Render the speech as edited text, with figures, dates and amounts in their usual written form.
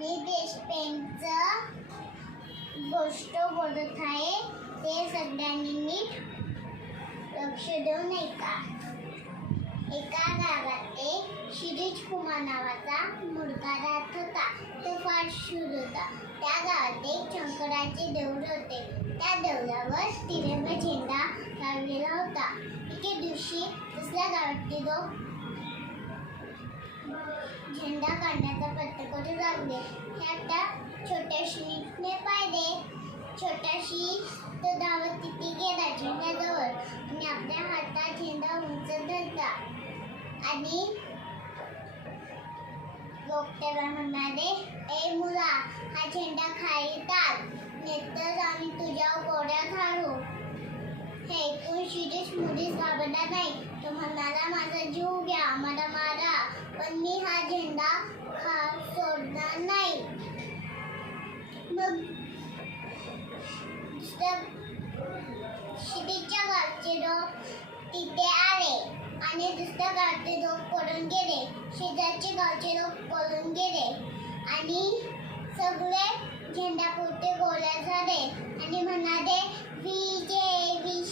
मी देशप्रेमचं गोष्ट बोलत आहे, ते सगळ्यांनी नीट लक्ष देऊन ऐका. एका गावात एक शिरीष कुमार नावाचा मुलगा राहत होता. तो फार शूर होता. त्या गावात एक शंकराचे देऊळ होते. त्या देवळावर तिरंगा झेंडा लावलेला होता. एके दिवशी दुसऱ्या गावातले लोक झेंडा काढण्याचा प्रयत्न करू लागले. हे आता छोट्या शिरीषने पाहिले. छोटा शिरीष तो धावत तिथे गेला झेंड्याजवळ आणि आपल्या हातात झेंडा उंच धरला आणि लोक तेव्हा म्हणाले, ए मुला, हा झेंडा खाली टाक, नाहीतर आम्ही तुझ्यावर गोळ्या घालू. हे ऐकून शिरीष मुळीच घाबरला नाही. तो म्हणाला, माझा जीव घ्या, मला मारा, पण मी हा झेंडा सोडणार नाही. मग शिरीषच्या गावचे लोक तिथे आले आणि दुसऱ्या गावचे लोक पळून गेले. शेजारचे गावचे लोक पळून गेले आणि सगळे झेंडापुरते गोळ्या झाले आणि म्हणाले, विजय विजय.